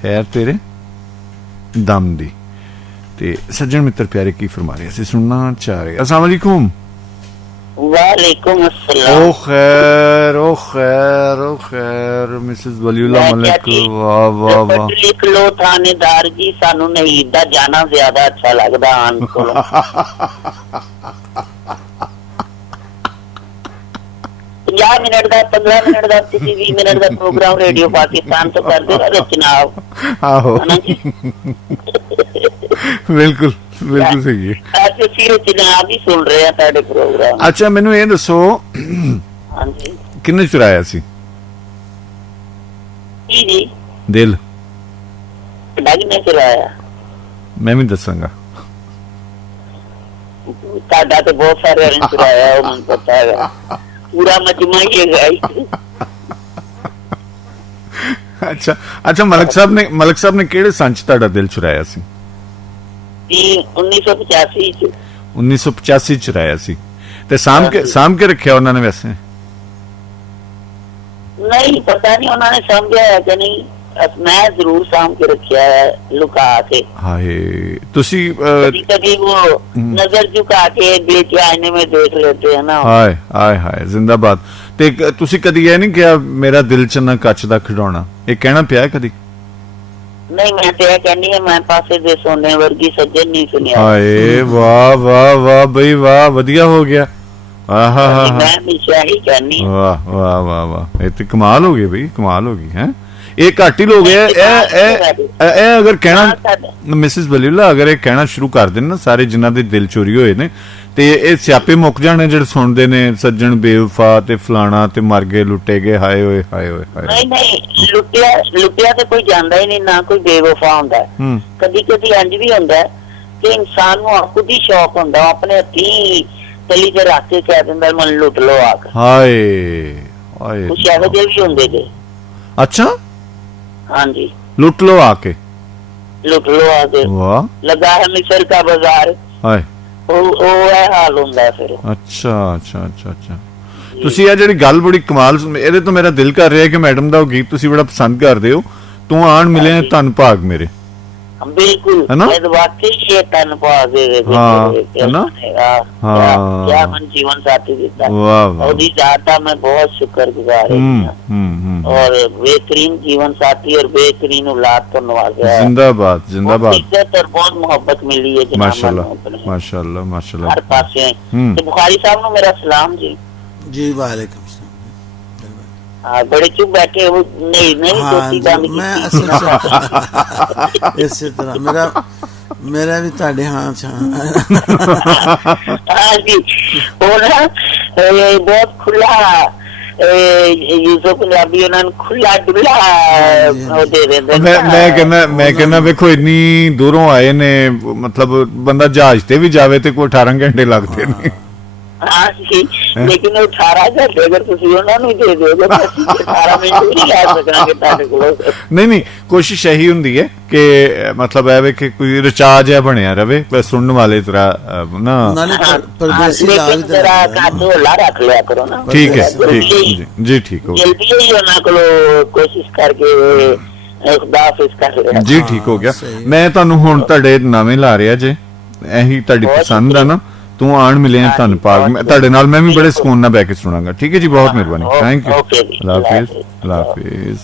खैर तेरे दम दी। ते सज्जन मित्र प्यारे की फरमा रहे सी सुनना चाह रहे। अस्सलाम वालेकुम। वालेकुम अस्सलाम। ओ खैर ओ खैर ओ खैर मिसेस वलीउल्लाह मलिक। वाह वाह वाह। लिख लो थानेदार जी, सानू नहीं दा जाना ज्यादा अच्छा लगदा आन कोलों। 50 मिनट का 15 मिनट का किसी 20 मिनट का प्रोग्राम रेडियो पाकिस्तान तो कर दे जनाब। आहो बिल्कुल बिल्कुल सही है। जनाब ही सुन रहे हैं ताड़े प्रोग्राम। अच्छा मैनू ये दसो किन्ने चुराया सी जी दिल? ने चुराया मैं भी दसांगा। ताड़ा तो बहुत सारे ने चुराया है, मुझे पता है, पूरा मजमा ही है। अच्छा अच्छा मलिक साहब ने केड़े संच ताड़ा दिल चुराया सी? 1985 1985 चुराया सी ते साम के रखिया उन्होंने? वैसे नहीं पता नहीं उन्होंने समझा है कि नहीं, मैं जरूर साम के रखिया है लुका के। हाय तुसी कभी वो नजर झुका के बेटे आईने में देख लेते हैं ना। हाय हाय हाय जिंदाबाद। ते तुसी कदी ये नहीं किया मेरा दिल च ना कच दा खिडौना? ये कहना पिया कदी? नहीं मैं तो यह कहनी है, मैं पासे दे सोने वर्गी सज्जन नहीं सुनिया। हाय वाह वाह वाह भाई वाह, वधिया हो गया। मैं हमेशा ही कहनी। वाह वाह वाह वाह, ये तो कमाल हो गई भाई, कमाल हो गई है। ये घट ही लोग है अगर कहना मिसेस वलीउल्लाह अगर ये कहना शुरू कर देन ना सारे जिन्हां दे दिल चोरी होए ने ते ये स्यापे मुक जाने जेड़े सुनदे ने सज्जन बेवफा ते फलाना ते मर गए लुटे गए हाय होए हाय होए हाय। नहीं नहीं लुटिया तो कोई जानदा ही नहीं, ना कोई बेवफा हुंदा है। कदी कदी इंज भी हुंदा है कि इंसान को खुद ही शौक हुंदा अपने हथी तली ते रख के कह दिंदा मन लुट लो आके। हाय हाय कुछ ऐसे भी हुंदे जे। अच्छा हाँ जी लुट लो आके वाह लगा है मिस्र का बाजार। हाय ਉਹ ਇਹ ਹਾਲ ਹੁੰਦਾ ਫਿਰ। ਅੱਛਾ ਅੱਛਾ ਅੱਛਾ ਅੱਛਾ ਤੁਸੀਂ ਇਹ ਜਿਹੜੀ ਗੱਲ ਬੜੀ ਕਮਾਲ, ਇਹਦੇ ਤੋਂ ਮੇਰਾ ਦਿਲ ਕਰ ਰਿਹਾ ਕਿ ਮੈਡਮ ਦਾ ਉਹ ਗੀਤ ਤੁਸੀਂ ਬੜਾ ਪਸੰਦ ਕਰਦੇ ਹੋ, ਤੂੰ ਆਣ ਮਿਲੇ ਧੰਨ ਭਾਗ ਮੇਰੇ। बिल्कुल वाकई ये तन भाग क्या मन जीवन साथी देता और जाता मैं बहुत शुक्रगुजार हूँ और बेहतरीन जीवन साथी और बेहतरीन औलाद को नवाजा। जिंदाबाद जिंदाबाद। इज्जत और बहुत मोहब्बत मिली है माशाल्लाह माशाल्लाह माशाल्लाह हर पासे। तो बुखारी साहब ने मेरा सलाम जी। जी वालेकुम। बड़े चुप बैठे हो। नहीं नहीं मैं असल इसी तरह मेरा भी ताड़े हाँ जी वो ना बहुत खुला यूसुफ पंजाबी उन्होंने खुला डुला दे रहे। मैं कहना देखो इन्नी दूरों आए ने, मतलब बंदा जहाज ते भी जावे ते कोई 18 घंटे लगते नहीं। हाँ जी लेकिन 18 घंटे अगर तुम उन्होंने दे दोगे 18 मिनट नहीं ला सकांगे ताड़े कोल। नहीं कोशिश यही हुंदी है कि मतलब है कि कोई रिचार्ज है बनया रवे सुनने वाले तरह ना। लेकिन जरा काटोला रख लिया करो ना। ठीक है ठीक जी ठीक हो जल्दी ही उन्होंने को कोशिश करके खुदाफिज कर लिया जी ठीक हो गया। मैं तुहानू हुण तुहाडे नवें ला रिहा जे यही तुहाडी पसंद है ना, तू आन मिले धन भाग तुहाडे नाल मैं भी बड़े सुकून नाल बैठ के सुनांगा। ठीक है जी बहुत मेहरबानी thank you. Allah Hafiz Allah Hafiz.